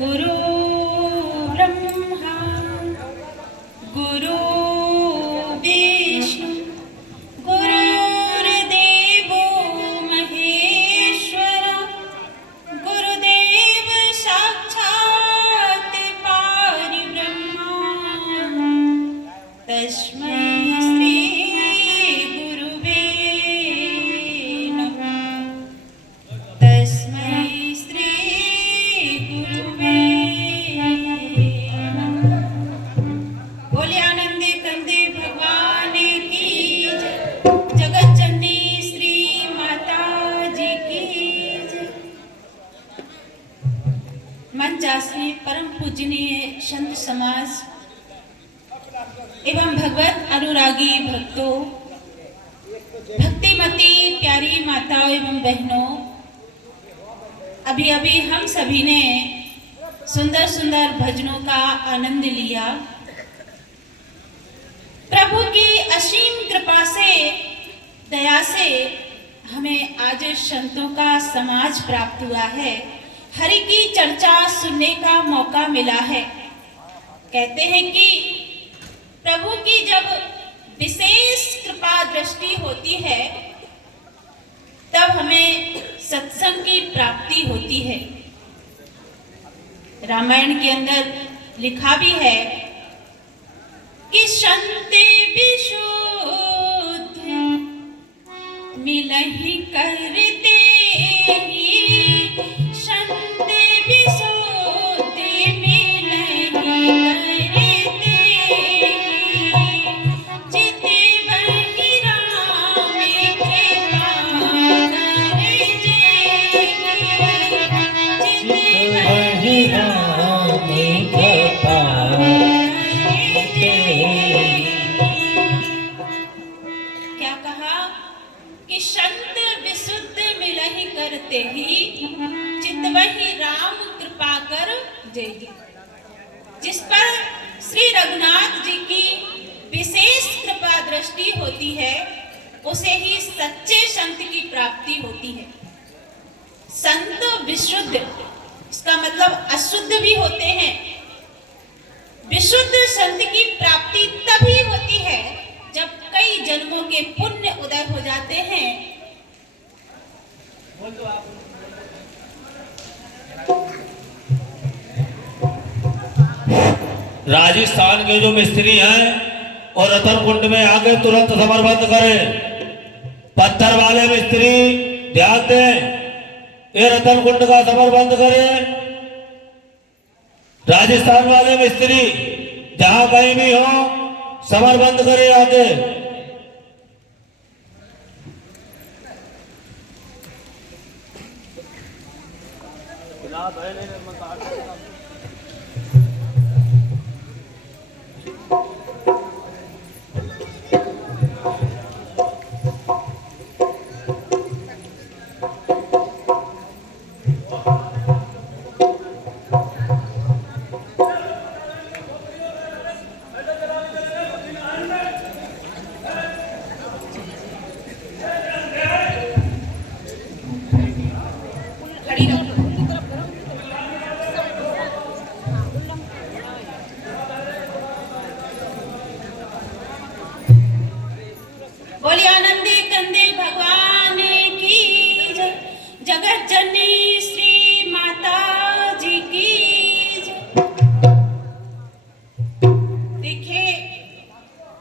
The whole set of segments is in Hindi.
गुरु ब्रह्मा गुरु विष्णु गुरुर्देवो महेश्वरा गुरुदेव साक्षात् परब्रह्मा तस्मै श्री गुरुवे नमः तस्मै श्री गुरुवे नमः। बोले आनंदे कंदे भगवान की जय, जगत जननी श्री माता जी की जय। मंच आसीन परम पूजनीय संत समाज एवं भगवत अनुरागी भक्तों, भक्तिमती प्यारी माताओं एवं बहनों, अभी अभी हम सभी ने सुंदर सुंदर भजनों का आनंद लिया। प्रभु की असीम कृपा से, दया से हमें आज संतों का समाज प्राप्त हुआ है। हरि की चर्चा सुनने का मौका मिला है। कहते हैं कि प्रभु की जब विशेष कृपा दृष्टि होती है तब हमें सत्संग की प्राप्ति होती है। रामायण के अंदर लिखा भी है कि संत विशुद्ध मिलहि करते ही, संत विशुद्ध मिलहि करते ही, चित वही राम के पार जेहि, चित वही राम के पार जेहि। क्या कहा कि संत विशुद्ध मिलहि करते ही, चितवहि राम कृपा कर जेहि। जिस पर श्री रघुनाथ जी की विशेष कृपा दृष्टि होती है उसे ही सच्चे संत की प्राप्ति होती है। संत विशुद्ध, इसका मतलब अशुद्ध भी होते हैं। विशुद्ध संत की प्राप्ति तभी होती है जब कई जन्मों के पुण्य उदय हो जाते हैं। राजस्थान के जो मिस्त्री हैं और रतन कुंड में आके तुरंत समरबंद करें। पत्थर वाले मिस्त्री ध्यान दें, ये रतन कुंड का समरबंद करें। राजस्थान वाले मिस्त्री जहां कहीं भी हो समरबंद करें आके। खड़ी रहो। बोले आनंदे कंदे भगवान की जय, जगत जननी श्री माता जी की जय। देखिए,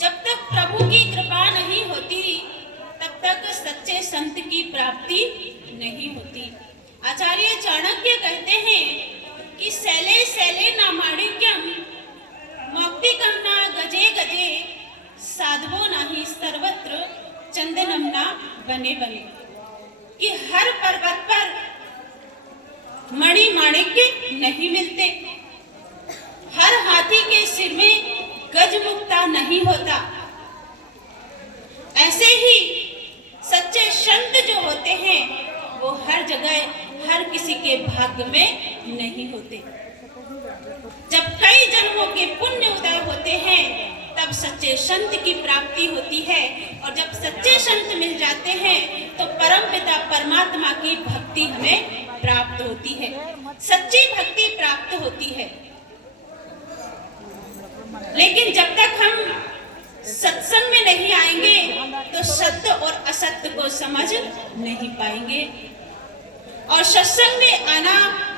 जब तक प्रभु की कृपा नहीं होती तब तक सच्चे संत की प्राप्ति नहीं होती। आचार्य चाणक्य कहते हैं कि शैले शैले न माणिक्यम मौक्तिकम न गजे गजे, साधवो नाही सर्वत्र चंदनम ना बने बने। कि हर पर्वत पर मणि माणिक्य नहीं मिलते, हर हाथी के सिर में गज मुक्ता नहीं होता। ऐसे ही सच्चे संत जो होते हैं वो हर जगह हर किसी के भाग्य में नहीं होते। जब कई जन्मों के पुण्य उदय होते हैं तब सच्चे संत की प्राप्ति होती है, और जब सच्चे संत मिल जाते हैं तो परम पिता परमात्मा की भक्ति हमें प्राप्त होती है, सच्ची भक्ति प्राप्त होती है। लेकिन जब तक हम सत्संग में नहीं आएंगे तो सत्य और असत्य को समझ नहीं पाएंगे। और सत्संग में आना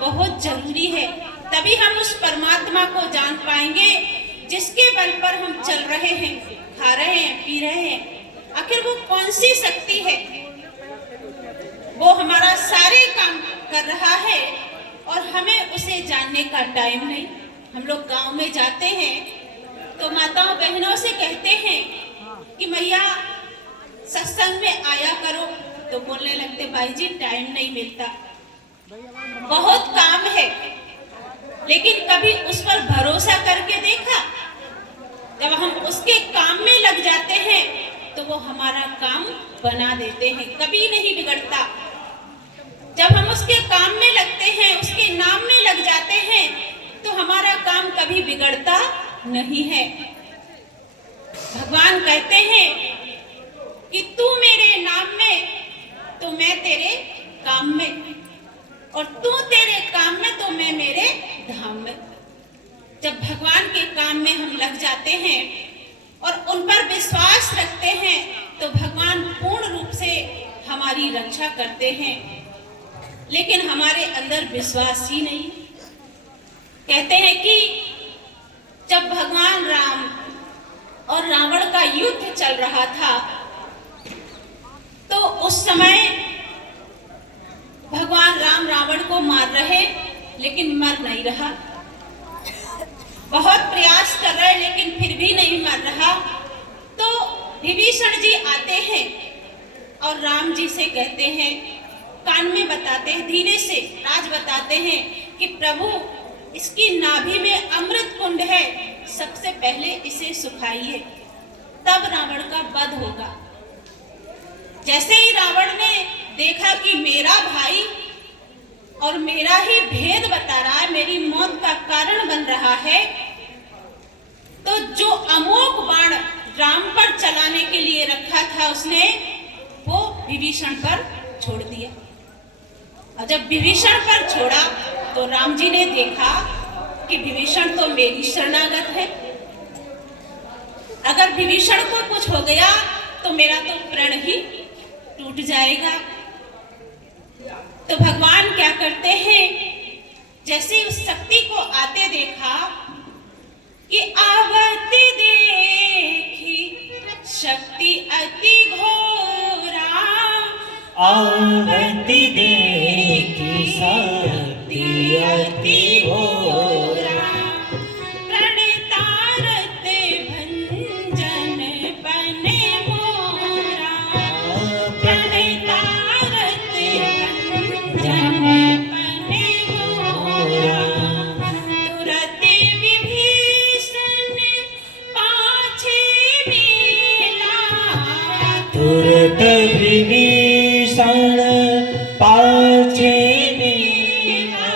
बहुत जरूरी है, तभी हम उस परमात्मा को जान पाएंगे जिसके बल पर हम चल रहे हैं, खा रहे हैं, पी रहे हैं। आखिर वो कौन सी शक्ति है, वो हमारा सारे काम कर रहा है और हमें उसे जानने का टाइम नहीं। हम लोग गांव में जाते हैं तो माताओं बहनों से कहते हैं कि मैया सत्संग में आया करो, तो बोलने लगते भाई जी टाइम नहीं मिलता, बहुत काम है। लेकिन कभी उस पर भरोसा करके देखा? जब हम उसके काम में लग जाते हैं तो वो हमारा काम बना देते हैं, कभी नहीं बिगड़ता। जब हम उसके काम में लगते हैं, उसके नाम में लग जाते हैं तो हमारा काम कभी बिगड़ता नहीं है। भगवान कहते हैं कि तू मेरे नाम में तो मैं तेरे काम में, और तू तेरे काम में तो मैं मेरे धाम में। जब भगवान के काम में हम लग जाते हैं और उन पर विश्वास रखते हैं तो भगवान पूर्ण रूप से हमारी रक्षा करते हैं। लेकिन हमारे अंदर विश्वास ही नहीं। कहते हैं कि जब भगवान राम और रावण का युद्ध चल रहा था तो उस समय भगवान राम रावण को मार रहे, लेकिन मर नहीं रहा। बहुत प्रयास कर रहे लेकिन फिर भी नहीं मर रहा। तो विभीषण जी आते हैं और राम जी से कहते हैं, कान में बताते हैं, धीरे से राज बताते हैं कि प्रभु इसकी नाभि में अमृत कुंड है, सबसे पहले इसे सुखाइए, तब रावण का वध होगा। जैसे ही रावण ने देखा कि मेरा भाई और मेरा ही भेद बता रहा है, मेरी मौत का कारण बन रहा है, तो जो अमोघ बाण राम पर चलाने के लिए रखा था उसने वो विभीषण पर छोड़ दिया। और जब विभीषण पर छोड़ा तो राम जी ने देखा कि विभीषण तो मेरी शरणागत है, अगर विभीषण को कुछ हो गया तो मेरा तो प्राण ही टूट जाएगा। तो भगवान क्या करते हैं, जैसे उस शक्ति को आते देखा कि आवती देखी शक्ति अति घोरा, आवती देखी शक्ति अति घोरा, प्रणतारत भंजन बने मोरा, प्रणतारत भंजन बने मोरा, तुरत विभीषण पाछे मिला, तुरत विभीषण पाछे मिला,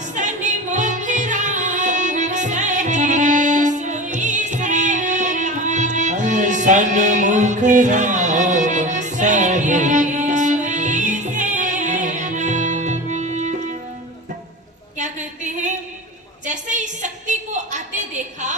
सन्मुख राम सहे सोई सेना, सन्मुख राम सहे सोई सेना। क्या कहते हैं, जैसे इस शक्ति को आते देखा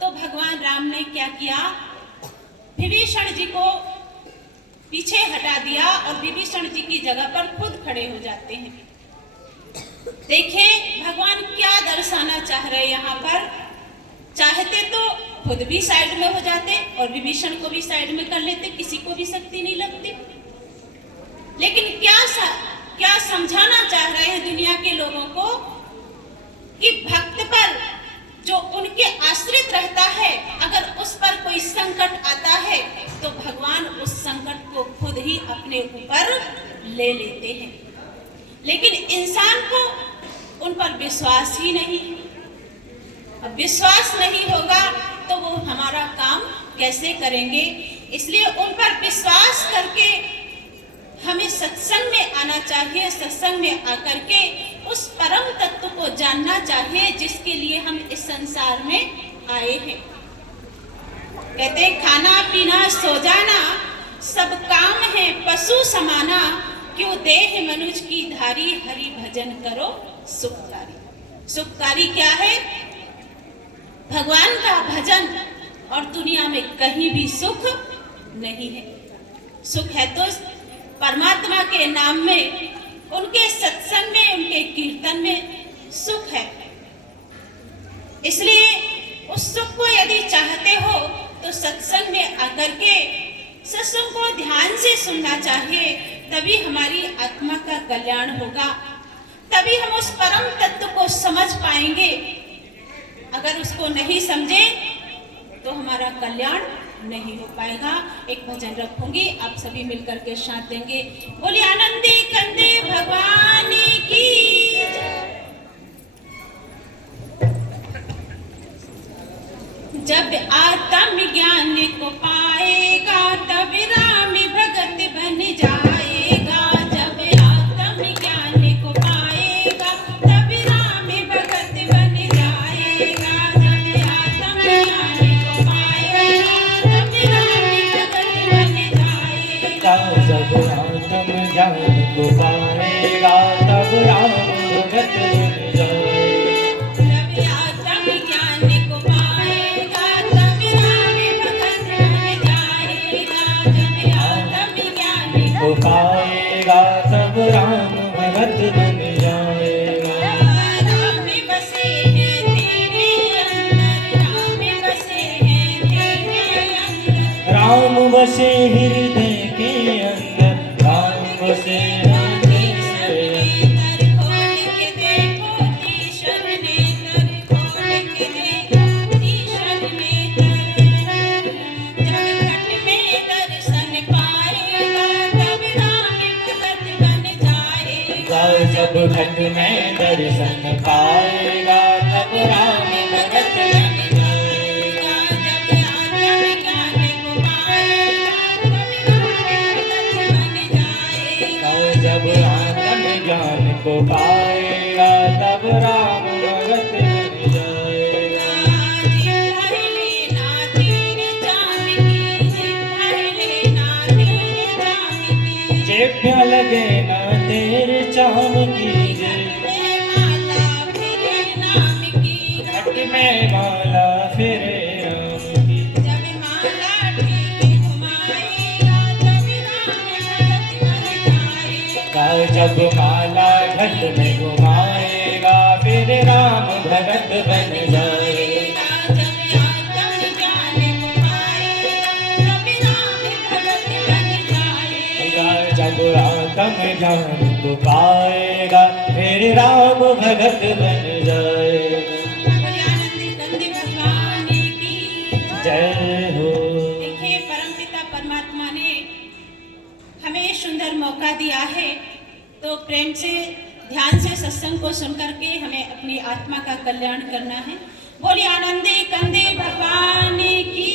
तो भगवान राम ने क्या किया, विभीषण जी को पीछे हटा दिया और विभीषण जी की जगह पर खुद खड़े हो जाते हैं। देखिए भगवान क्या दर्शाना चाह रहे हैं यहाँ पर। चाहते तो खुद भी साइड में हो जाते और विभीषण को भी साइड में कर लेते, किसी को भी शक्ति नहीं लगती। लेकिन क्या समझाना चाह रहे हैं दुनिया के लोगों को कि भक्त पर जो उनके आश्रित रहता है, अगर उस पर कोई संकट आता है तो भगवान उस संकट को खुद ही अपने ऊपर ले लेते हैं। लेकिन इंसान को उन पर विश्वास ही नहीं। अब विश्वास नहीं होगा तो वो हमारा काम कैसे करेंगे। इसलिए उन पर विश्वास करके हमें सत्संग में आना चाहिए। सत्संग में आकर के उस परम तत्व को जानना चाहिए जिसके लिए हम इस संसार में आए हैं। कहते खाना पीना सो जाना सब काम है पशु समाना, क्यों देह मनुज की धारी, हरि भजन करो सुखकारी। सुखकारी क्या है? भगवान का भजन, और दुनिया में कहीं भी सुख नहीं है। सुख है तो परमात्मा के नाम में, उनके सत्संग में, उनके कीर्तन में सुख है। इसलिए उस सुख को यदि चाहते हो तो सत्संग में आकर के सत्संग को ध्यान से सुनना चाहिए, तभी हमारी आत्मा का कल्याण होगा, तभी हम उस परम तत्व को समझ पाएंगे। अगर उसको नहीं समझे तो हमारा कल्याण नहीं हो पाएगा। एक भजन रखूंगी, आप सभी मिलकर के साथ देंगे। बोले आनंदी कंदे भगवान की जय। जब आत्म ज्ञान को पाएगा तब राम भगत बन जाएगा। जब आत्म ज्ञान को पाएगा तब राम भगत बन जाएगा। जब आत्म ज्ञान को पाएगा तब राम भगत बन जाएगा। जब आत्म ज्ञान को पाएगा तब राम भगत बन जाएगा। को पाएगा तब राम भगत बन जाएगा। राम बसे हैं तेरे अंदर, राम बसे हैं तेरे अंदर। राम बसे हृदय के अंदर, राम बसे हैं तेरे अंदर। खोल के देखो ईश्वर नेत्र, खोल के देखो ईश्वर नेत्र। जब घट में दर्शन पाएगा तब राम भगत बन जाएगा। जब घट में दर्शन पाएगा तब राम भगत बन जाएगा। जब आत्म ज्ञान को पाएगा तब राम भगत बन जाएगा। जब आत्म ज्ञान को पाएगा तब राम भगत बन जाएगा। जेठ्या लगे ना तेरे चाम की जय। घट में माला फिरे राम की। जब माला ठीक घुमाएगा तब राम भगत बन जाएगा। जब माला घट में घुमाएगा फिर राम भगत बन जाएगा। जब आत्म ज्ञान को पाएगा तब राम भगत बन जाएगा। जब आत्म ज्ञान को पाएगा फिर राम भगत बन जाएगा। बोले आनंदी कंदी भगवान की जय हो। देखिए, परमपिता परमात्मा ने हमें सुंदर मौका दिया है, तो प्रेम से ध्यान से सत्संग को सुनकर के हमें अपनी आत्मा का कल्याण करना है। बोले आनंदी कंदी भगवान की